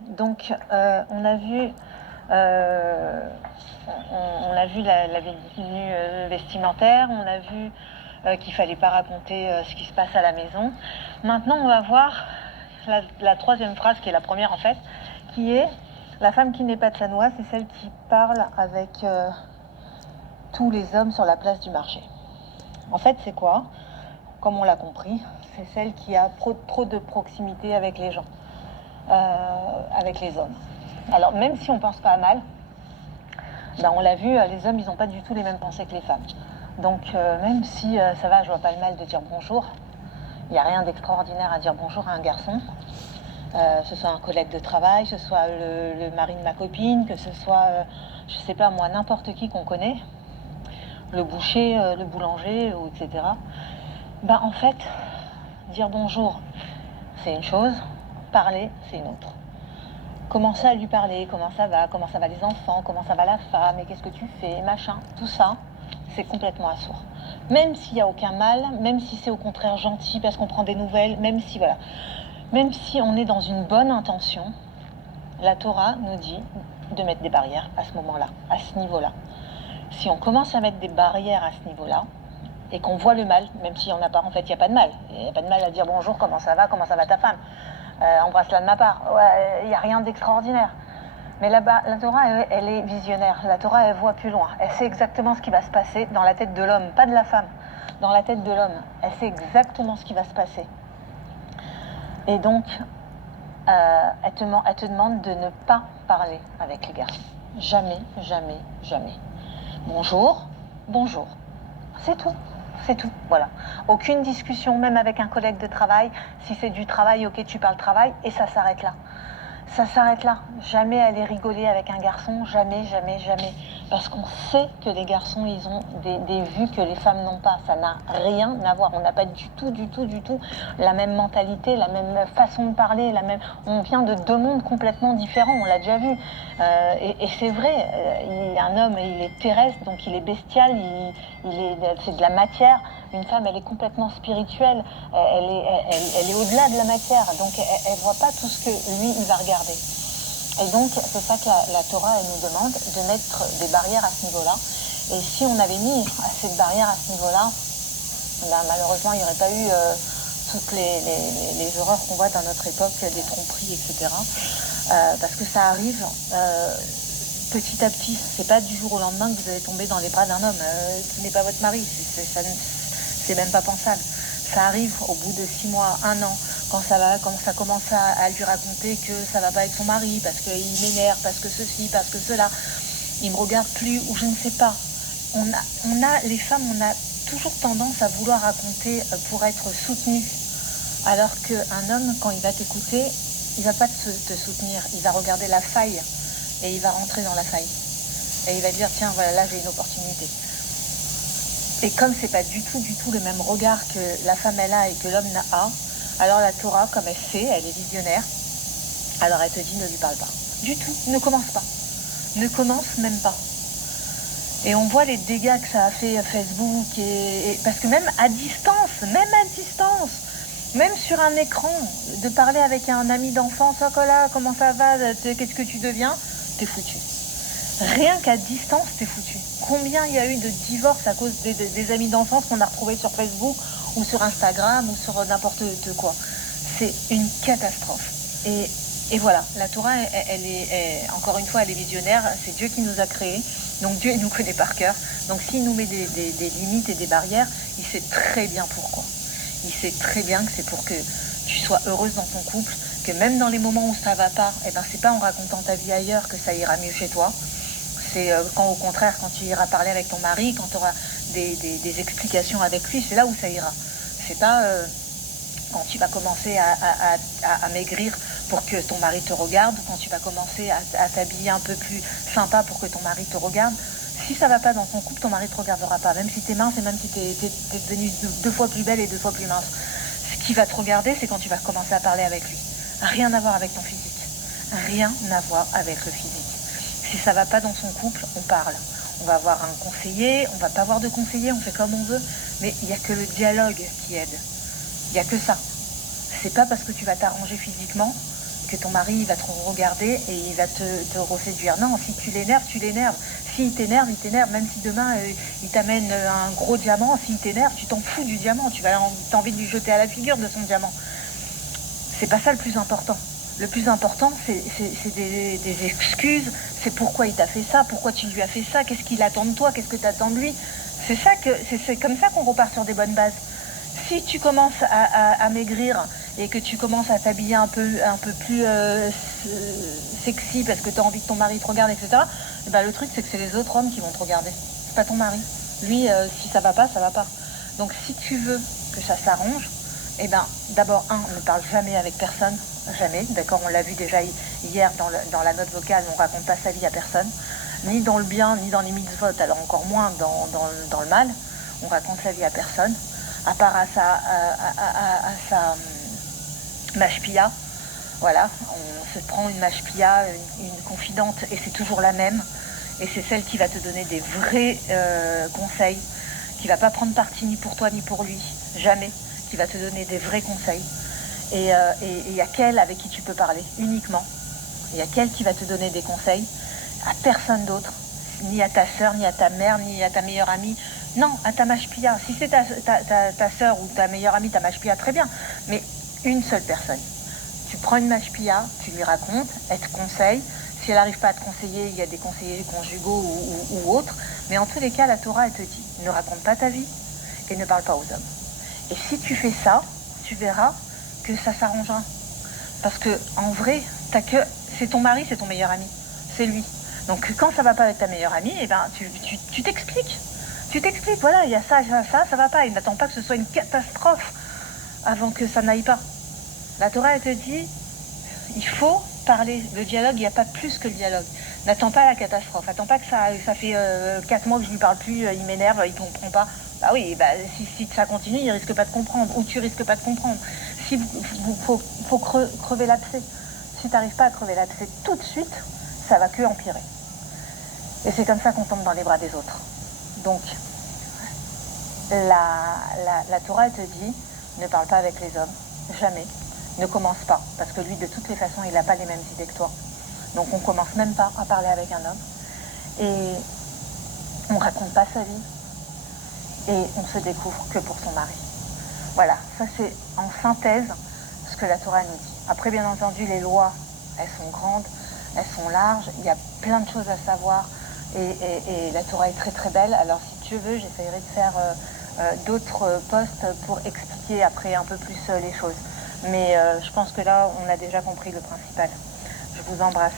Donc, on a vu la tenue vestimentaire, on a vu qu'il fallait pas raconter ce qui se passe à la maison. Maintenant, on va voir la troisième phrase, qui est la première en fait, qui est la femme qui n'est pas de sa noix, c'est celle qui parle avec tous les hommes sur la place du marché. En fait, c'est quoi? Comme on l'a compris, c'est celle qui a trop de proximité avec les gens, avec les hommes. Alors, même si on pense pas à mal, ben on l'a vu, les hommes, ils n'ont pas du tout les mêmes pensées que les femmes. Donc, même si ça va, je vois pas le mal de dire bonjour, il n'y a rien d'extraordinaire à dire bonjour à un garçon. Ce soit un collègue de travail, que ce soit le mari de ma copine, que ce soit, je sais pas moi, n'importe qui qu'on connaît, le boucher, le boulanger, etc. Ben, en fait, dire bonjour, c'est une chose, parler, c'est une autre. Commencer à lui parler, comment ça va les enfants, comment ça va la femme, et qu'est-ce que tu fais, machin, tout ça, c'est complètement assourd. Même s'il n'y a aucun mal, même si c'est au contraire gentil parce qu'on prend des nouvelles, même si voilà, même si on est dans une bonne intention, la Torah nous dit de mettre des barrières à ce moment-là, à ce niveau-là. Si on commence à mettre des barrières à ce niveau-là, et qu'on voit le mal, même s'il n'y en a pas, en fait, il n'y a pas de mal. Il n'y a pas de mal à dire bonjour, comment ça va ta femme, embrasse-la de ma part. Ouais, il n'y a rien d'extraordinaire. Mais là-bas, la Torah, elle est visionnaire. La Torah, elle voit plus loin. Elle sait exactement ce qui va se passer dans la tête de l'homme, pas de la femme. Dans la tête de l'homme, elle sait exactement ce qui va se passer. Et donc, elle te demande de ne pas parler avec les garçons. Jamais, jamais, jamais. Bonjour, bonjour. C'est tout. C'est tout, voilà. Aucune discussion, même avec un collègue de travail. Si c'est du travail, ok, tu parles travail, et ça s'arrête là. Ça s'arrête là. Jamais aller rigoler avec un garçon, jamais, jamais, jamais. Parce qu'on sait que les garçons, ils ont des vues que les femmes n'ont pas. Ça n'a rien à voir. On n'a pas du tout la même mentalité, la même façon de parler, on vient de deux mondes complètement différents, on l'a déjà vu. Et c'est vrai, un homme, il est terrestre, donc il est bestial, c'est de la matière. Une femme, elle est complètement spirituelle, elle est au-delà de la matière, donc elle ne voit pas tout ce que lui, il va regarder. Et donc, c'est ça que la Torah, elle nous demande, de mettre des barrières à ce niveau-là. Et si on avait mis cette barrière à ce niveau-là, ben, malheureusement, il n'y aurait pas eu toutes les horreurs qu'on voit dans notre époque, des tromperies, etc. Parce que ça arrive petit à petit. C'est pas du jour au lendemain que vous allez tomber dans les bras d'un homme qui n'est pas votre mari. C'est même pas pensable. Ça arrive au bout de 6 mois, 1 an, quand ça commence à lui raconter que ça va pas avec son mari, parce qu'il m'énerve, parce que ceci, parce que cela, il me regarde plus, ou je ne sais pas. Les femmes, on a toujours tendance à vouloir raconter pour être soutenu. Alors qu'un homme, quand il va t'écouter, il va pas te soutenir, il va regarder la faille et il va rentrer dans la faille. Et il va dire, tiens, voilà, là j'ai une opportunité. Et comme c'est pas du tout le même regard que la femme elle a et que l'homme a, alors la Torah, comme elle sait, elle est visionnaire, alors elle te dit, ne lui parle pas. Du tout, ne commence pas. Ne commence même pas. Et on voit les dégâts que ça a fait Facebook, parce que même à distance, même sur un écran, de parler avec un ami d'enfance, oh là, comment ça va, qu'est-ce que tu deviens, t'es foutu. Rien qu'à distance, t'es foutu. Combien il y a eu de divorces à cause des amis d'enfance qu'on a retrouvés sur Facebook ou sur Instagram ou sur n'importe quoi. C'est une catastrophe. Et voilà, la Torah, elle est, encore une fois, elle est visionnaire. C'est Dieu qui nous a créés. Donc Dieu, il nous connaît par cœur. Donc s'il nous met des limites et des barrières, il sait très bien pourquoi. Il sait très bien que c'est pour que tu sois heureuse dans ton couple, que même dans les moments où ça va pas, eh ben c'est pas en racontant ta vie ailleurs que ça ira mieux chez toi. C'est quand au contraire, quand tu iras parler avec ton mari, quand tu auras des explications avec lui, c'est là où ça ira. C'est pas quand tu vas commencer à maigrir pour que ton mari te regarde, quand tu vas commencer à t'habiller un peu plus sympa pour que ton mari te regarde. Si ça va pas dans ton couple, ton mari te regardera pas, même si t'es mince et même si t'es devenue 2 fois plus belle et 2 fois plus mince. Ce qui va te regarder, c'est quand tu vas commencer à parler avec lui. Rien à voir avec ton physique. Rien à voir avec le physique. Si ça va pas dans son couple, on parle. On va avoir un conseiller, on va pas avoir de conseiller, on fait comme on veut. Mais il n'y a que le dialogue qui aide. Il n'y a que ça. C'est pas parce que tu vas t'arranger physiquement que ton mari il va te regarder et il va te reséduire. Non, si tu l'énerves, tu l'énerves. S'il t'énerve, il t'énerve. Même si demain il t'amène un gros diamant, s'il t'énerve, tu t'en fous du diamant. T'as envie de lui jeter à la figure de son diamant. C'est pas ça le plus important. Le plus important, c'est des excuses. C'est pourquoi il t'a fait ça, pourquoi tu lui as fait ça, qu'est-ce qu'il attend de toi, qu'est-ce que tu attends de lui. C'est comme ça qu'on repart sur des bonnes bases. Si tu commences à maigrir et que tu commences à t'habiller un peu plus sexy parce que tu as envie que ton mari te regarde, etc., et ben, le truc, c'est que c'est les autres hommes qui vont te regarder. C'est pas ton mari. Lui, si ça va pas, ça va pas. Donc, si tu veux que ça s'arrange, eh ben, d'abord, ne parle jamais avec personne. Jamais. D'accord, on l'a vu déjà hier dans la note vocale, on raconte pas sa vie à personne. Ni dans le bien, ni dans les mitzvot, alors encore moins dans le mal. On raconte sa vie à personne. À part à sa mashpia. Voilà, on se prend une mashpia, une confidente, et c'est toujours la même. Et c'est celle qui va te donner des vrais conseils, qui va pas prendre parti ni pour toi ni pour lui, jamais, qui va te donner des vrais conseils. Et il y a qu'elle avec qui tu peux parler, uniquement. Il y a qu'elle qui va te donner des conseils, à personne d'autre, ni à ta sœur, ni à ta mère, ni à ta meilleure amie. Non, à ta mashpia. Si c'est ta sœur ou ta meilleure amie, ta mashpia, très bien. Mais une seule personne. Tu prends une mashpia, tu lui racontes, elle te conseille. Si elle n'arrive pas à te conseiller, il y a des conseillers conjugaux ou autres. Mais en tous les cas, la Torah, elle te dit, ne raconte pas ta vie et ne parle pas aux hommes. Et si tu fais ça, tu verras que ça s'arrangera. Parce que en vrai, c'est ton mari, c'est ton meilleur ami. C'est lui. Donc quand ça va pas avec ta meilleure amie, eh ben, tu t'expliques. Tu t'expliques, voilà, il y a ça va pas. Il n'attend pas que ce soit une catastrophe avant que ça n'aille pas. La Torah, elle te dit, il faut parler. Le dialogue, il n'y a pas plus que le dialogue. N'attends pas la catastrophe. Attends pas que ça fait 4 mois que je lui parle plus, il m'énerve, il comprend pas. Bah oui, bah, si ça continue, il risque pas de comprendre. Ou tu risques pas de comprendre. Si faut crever l'abcès. Si tu n'arrives pas à crever l'abcès tout de suite, ça va que empirer. Et c'est comme ça qu'on tombe dans les bras des autres. Donc, la Torah, elle te dit, ne parle pas avec les hommes, jamais. Ne commence pas, parce que lui, de toutes les façons, il n'a pas les mêmes idées que toi. Donc, on commence même pas à parler avec un homme. Et on raconte pas sa vie. Et on se découvre que pour son mari. Voilà, ça c'est en synthèse ce que la Torah nous dit. Après, bien entendu, les lois, elles sont grandes, elles sont larges, il y a plein de choses à savoir. Et la Torah est très très belle. Alors si tu veux, j'essaierai de faire d'autres posts pour expliquer après un peu plus les choses. Mais je pense que là, on a déjà compris le principal. Je vous embrasse.